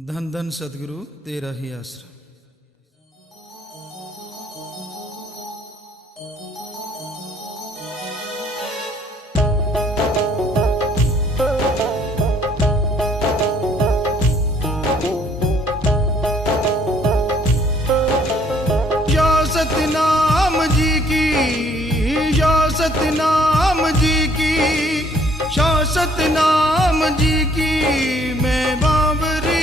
धन धन सदगुरु तेरा ही आसरा। या सतनाम जी की, या सतनाम जी की, या सतनाम जी की मैं बावरी,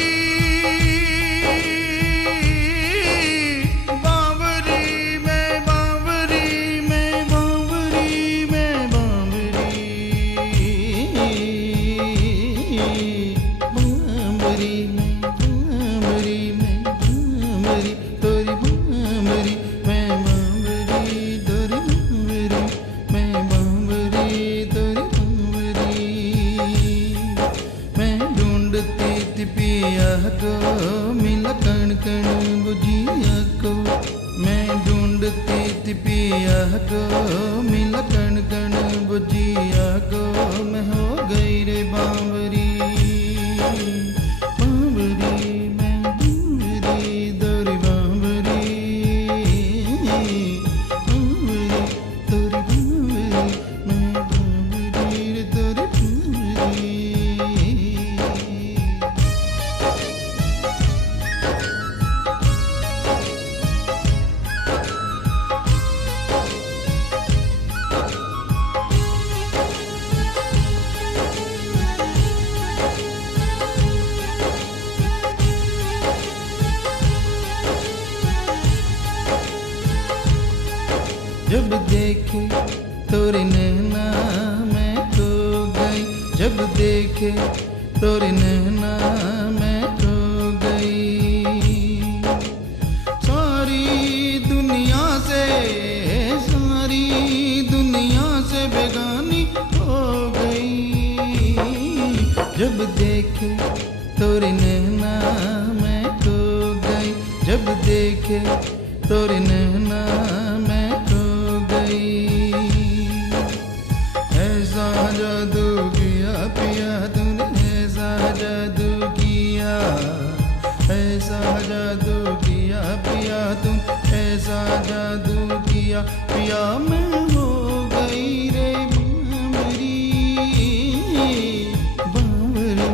बावरी मैं बावरी, मैं बावरी, मैं बावरी, बावरी मैं बावरी, मैं बावरी तोरी बावरी, मैं बावरी तोरी बावरी, मैं बावरी तोरी बावरी। मैं ढूंढती थी पिया को, मिला कण कण बुझिया को। मैं ढूंढती थी पिया को, मिला कण कण बुझिया को। मैं हो गई रे बावरी, बावरी मैं बावरी तोरी बावरी, बावरी तोरी बावरी, मैं बावरी रे तोरी बावरी। जब देखे तोरे नैना मैं खो गई, जब देखे तोरे नैना मैं खो गई। सारी दुनिया से, सारी दुनिया से बेगानी हो गई। जब देखे तोरे नैना मैं खो गई, जब देखे तोरे नैना मैं खो गई। ऐसा जादू किया पिया तूने, ऐसा जादू किया, ऐसा जादू किया पिया तूने, ऐसा जादू किया पिया। मैं हो गई रे बावरी, बावरी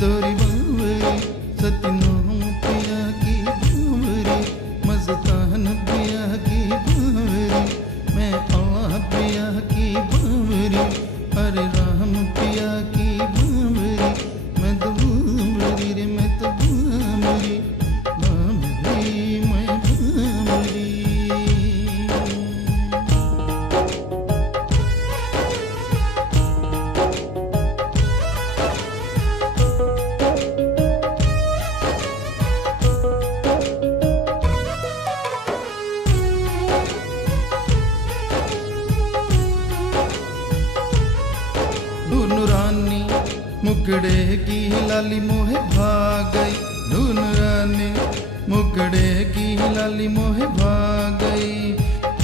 तोरी बावरी, सतनाम पिया की बावरी, मस्तान पिया की बावरी, मैं अल्लाह पिया की बावरी, हरे राम पिया की बावरी। मैं तो बावरी रे, मैं तो बावरी, बावरी मैं बावरी। नूरानी मुगड़े की लाली मोहे भाग गई, नूरानी मुगड़े की लाली मोहे भाग गई।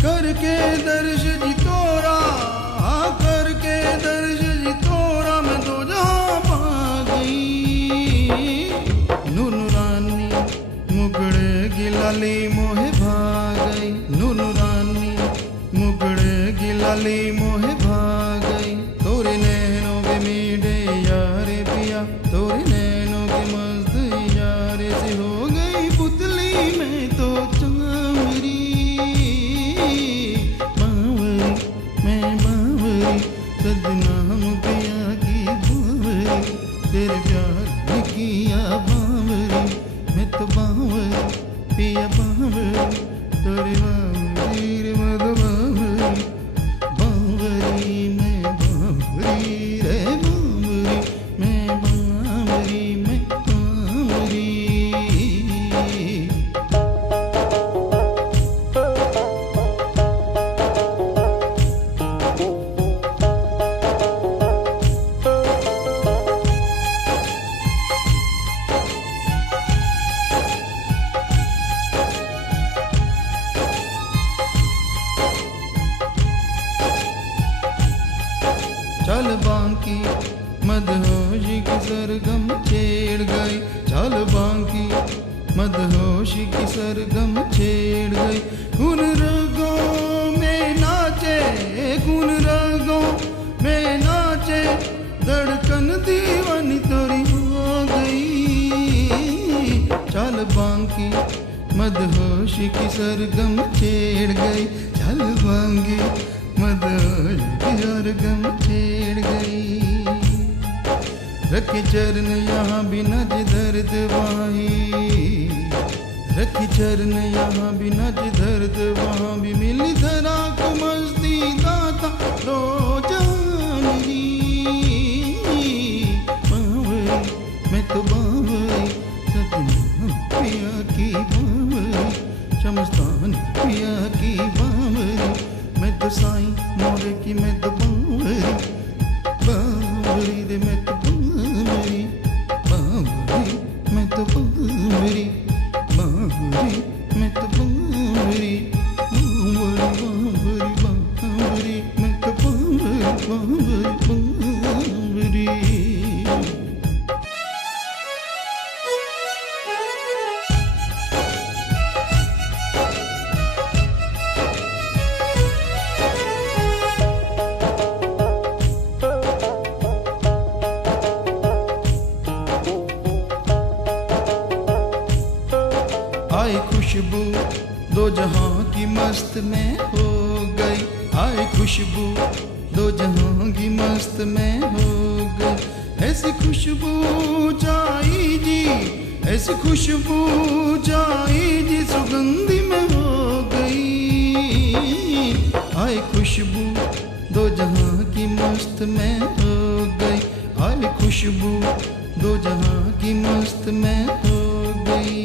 करके दर्श जी तोरा, करके दर्श जी तोरा, मैं तो जहाँ पा गई। नूरानी मुगड़े की लाली मोहे भाग गई, नूरानी मुगड़े की लाली मोहे भाग गई। तोरे नैनों के मीठे यारे पिया, तोरे नैनों के मस्त यारे से हो गई पुतली मैं तो चावरी। बावरी मैं बावरी, सदनाम पिया की बावरी, तेरे प्यार ने किया बावरी। मैं तो बावरी पिया बावरी, तोरे बावरी रे मैं तो बावरी, बावरी मैं बावरी रे बावरी, मैं बावरी मैं बावरी। बांकी मदहोशी की सरगम छेड़ गई। खून रगों में नाचे, खून रगों में नाचे, धड़कन दीवानी तोरी हो गई। चाल बांकी मदहोशी की सरगम छेड़ गई, चाल बांकी मदहोशी की सरगम छेड़ गई। रखी चरण यहाँ भी नज दर्द वहीं, रखी चरण यहाँ भी नज दर्द वहाँ भी, मिली धरा को मस्ती दाता रो जानी। बावरी मैं तो बावरी, सतना पिया की बावरी, शमस्तान पिया की बावरी, मैं तो साईं मोरे की मैं तो बावरी, बावरी रे मैं तो बावरी, बावरी मैं तो बावरी, बावरी मैं तो बावरी, बावरी बावरी मैं तो बावरी, बावरी बावरी। आए खुशबू दो जहां की मस्त में हो गई, आए खुशबू दो जहां की मस्त में हो गई। ऐसी खुशबू चाहिए जी, ऐसी खुशबू चाहिए जी, सुगंधी में हो गई। आए खुशबू दो जहां की मस्त में हो गई, आए खुशबू दो जहां की मस्त में हो गई।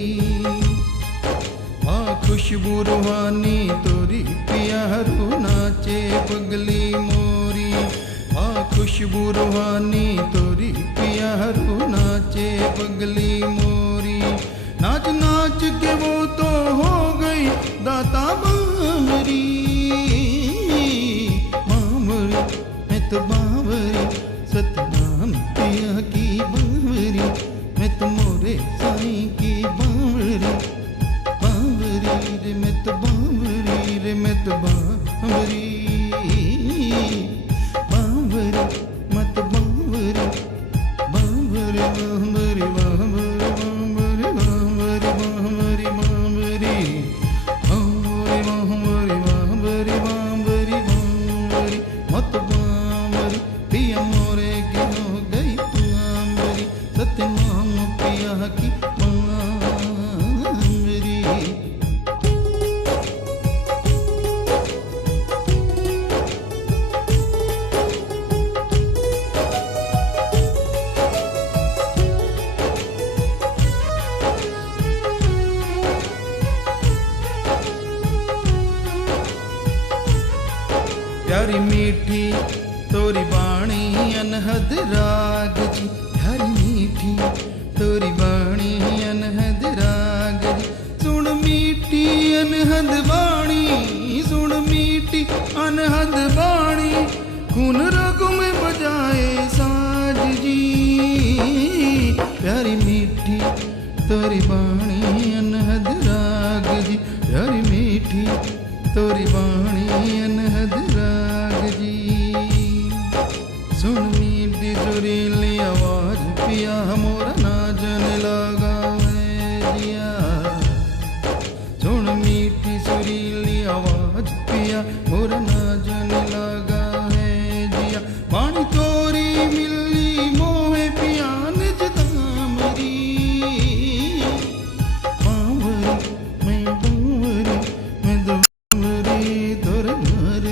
खुशबू रूहानी तोरी प्यारो नाचे पगली मोरी, खुशबू रूहानी तोरी प्यारो नाचे पगली मोरी। नाच नाच के वो तो हो गई दाता बावरी, बावरी मैं तो बावरी, सतनाम पिया की बावरी, मैं तो मोरे साईं की बावरी, बावरी रे मैं तो बावरी रे मैं तो बावरी, बावरी मत बावरी, बावरी बावरी बावरी बावरी बावरी बावरी बावरी, बावरी बावरी बावरी बावरी मत बावरी, पिया मोरे की हो गई बावरी, सतनाम पिया की प्यारी मीठी तोरी बाणी अनहद राग जी, प्यारी मीठी तोरी बाणी अनहद राग जी। सुन मीठी अनहद बाणी, सुन मीठी अनहद बाणी, खून रगों में बजाए साज जी। प्यारी मीठी तोरी बाणी अनहद राग जी, प्यारी मीठी तोरी बाणी अनहद राग जी। सुन मीठी सुरीली आवाज पिया मोरा नाचन लगा है जिया, सुन मीठी सुरीली आवाज पिया मोरा नाचन लगा है जिया। पानी तोरी मिली मोहे पिया निज दामरी, बावरी मैं बावरी मैं बावरी तोर घर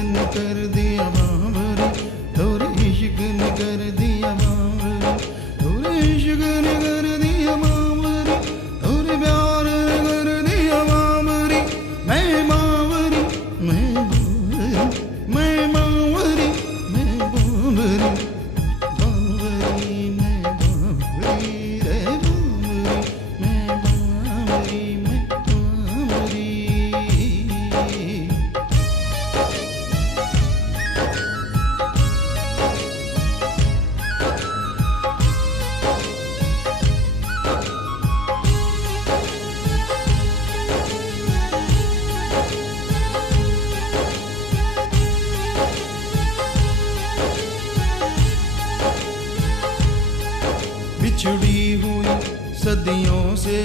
सदियों से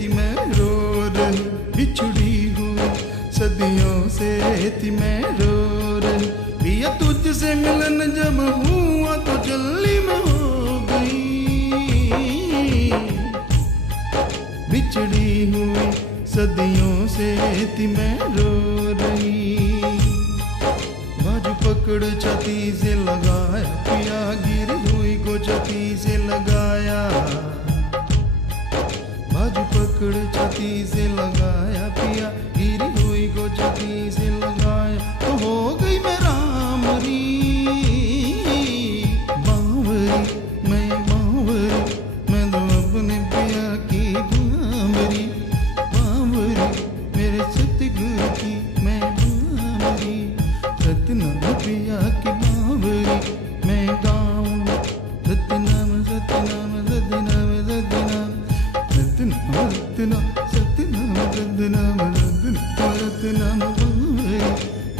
थी मैं रो रही, बिछड़ी हुई सदियों से थी मैं रो रही। पिया तुझसे मिलन जब हुआ तो जल्दी में हो गई, बिछड़ी हुई सदियों से थी मैं रो रही। बाजू पकड़ छाती से लगाया पिया, गिरी हुई को छाती से लगाया। बाजू पकड़ छाती से लगाया पिया, गिरी हुई को छाती से लगाया। तो हो गई मैं रामरी बावरी, मैं बावरी, मैं तो अपने पिया की बावरी, बावरी मेरे सतगुरु की मैं बावरी। सतनाम पिया की बावरी मैं गाऊं, सतनाम सतनाम सतनाम सतनाम सतनाम सतनाम सतनाम सतनाम सतनाम बावरी,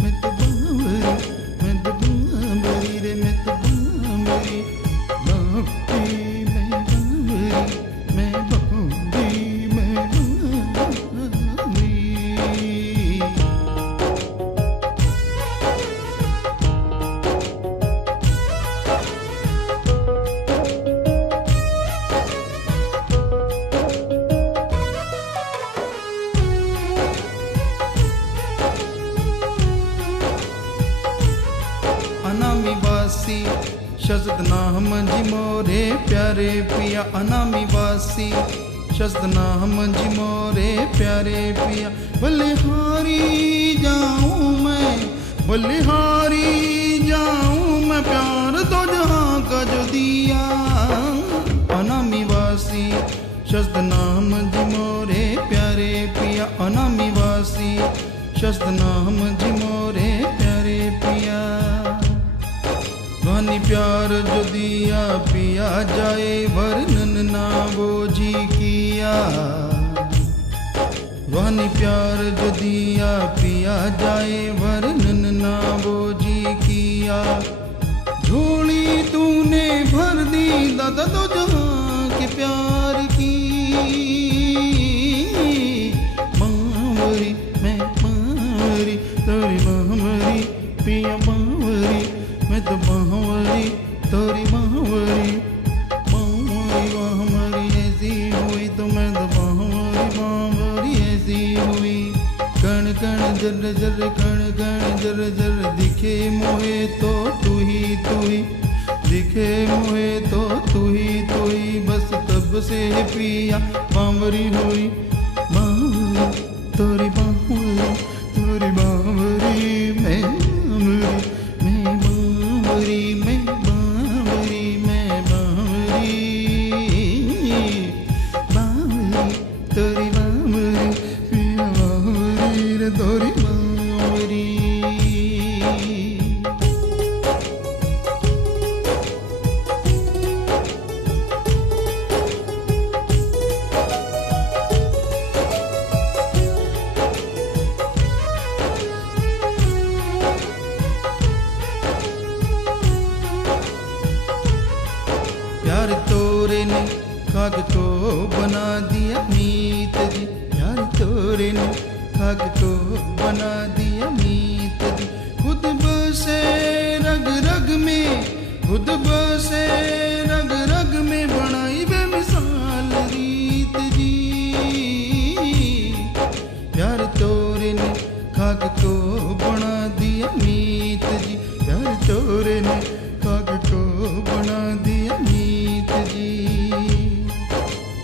मैं तो बावरी, मैं तो बावरी रे, मैं तो बावरी, बावरी मैं बावरी, मैं बावरी, मैं बावरी। अनामी वासी शस्त्रनाम जी मोरे प्यारे पिया, अनामी वासी शस्त्रनाम जी मोरे प्यारे पिया। बलिहारी जाऊं मैं, बलिहारी जाऊं मैं, प्यार तो जहाँ का जो दिया। अनामी वासी शस्त्रनाम जी मोरे प्यारे पिया, अनामी वासी शस्त्रनाम जी मोरे प्यारे पिया। वानी प्यार जो दिया पिया जाए, वर्णन ना वो जी किया। वानी प्यार जो दिया पिया जाए, वर्णन ना वो जी किया। झोली तूने भर दी दादा तो जहाँ के प्यार की। बावरी मैं बावरी, तोरी बावरी पिया बावरी, मैं तो बावरी तोरी बावरी, बावरी बावरी ऐसी हुई तो मैं तो बावरी बावरी ऐसी हुई। कण कण जर जर, कण कण जर जर, दिखे मोहे तो तू ही दिखे मोहे तो तू ही। बस तब से पिया बावरी हुई, बावरी तोरी बावरी, तोरी बावरी मैं बावरी, मैं बावरी, मैं बावरी, मैं बावरी, बावरी तोरी बावरी, पिया बावरी रे तोरी बावरी। प्यार तोरे ने खाक को बना दिया मीत जी, प्यार तोरे ने खाक को बना दिया मीत जी। खुद बसे रग रग में, खुद बसे रग रग में, बनाई बेमिसाल रीत जी। प्यार तोरे ने खाक को बना दिया मीत जी, प्यार तोरे ने खाक को बना दिया मीत जी।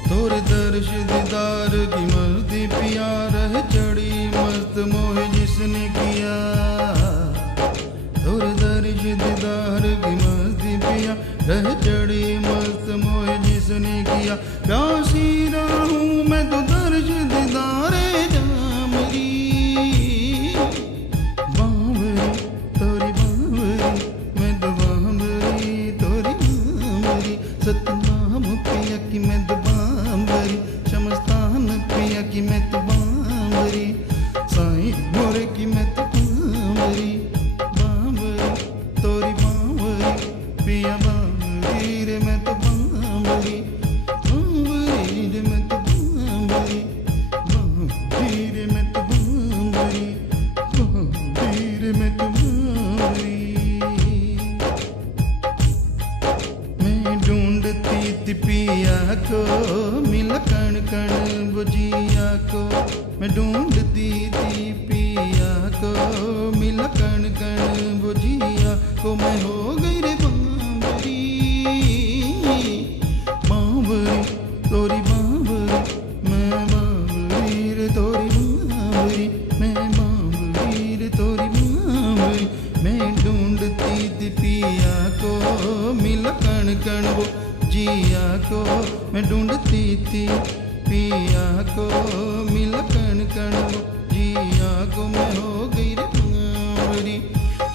तोरे दर्श दीदार की मस्ती पिया, रह चढ़ी मस्त मोह जिसने किया। तोरे दर्श दीदार की मस्ती पिया, रह चढ़ी मस्त मोह जिसने किया। प्यासी रहूं मैं तो दर्श दीदारे जामरी, बावरी तोरी बावरी, मैं तो बावरी तोरी बावरी। सतनाम पिया की मैं तो बावरी, शमस्तान पिया की मैं तो बावरी, साईं मोरे की मैं तो बावरी, बावरी तोरी बावरी, पिया बावरी। कण बुझिया को मैं ढूंढती थी पिया को, मिला कण कण बुझिया को मैं हो गई रे बांबरी, बांबरी तोरी बांबरी, मैं बांबरी रे तोरी बांबरी, मैं बांबरी रे तोरी बांबरी। मैं ढूंढती थी पिया को, मिला कण कण वो जिया को, मैं ढूंढती थी पिया को, मिला कण कण वो जिया को मैं हो गई रे बांबरी,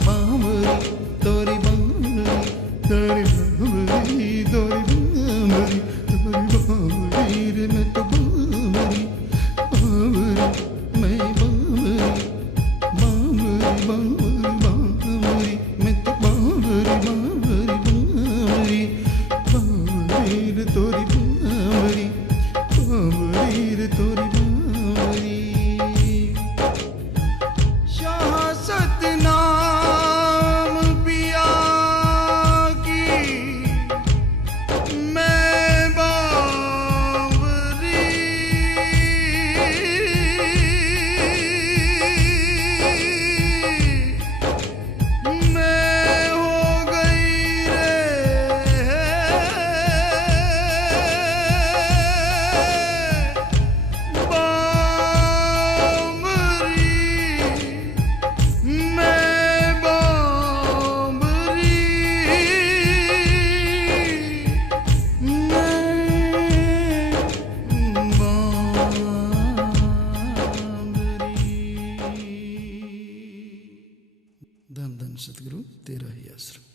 बांबरी तोरी बांबरी, तोरी बांबरी तोरी बांबरी, तोरी बांबरी रे मैं तो बांबरी, बांबरी मैं बांबरी, बांबरी बांबरी बांबरी मैं तो बांबरी, बांबरी बांबरी, बांबरी रे तोरी बांबरी, बांबरी रे तोरी बांबरी। शाह सतनाम पिया की मैं बांबरी, मैं हो गई रे बांबरी, मैं बांबरी, मैं बांबरी। धन धन सतगुरु तेरा ही आश्रम।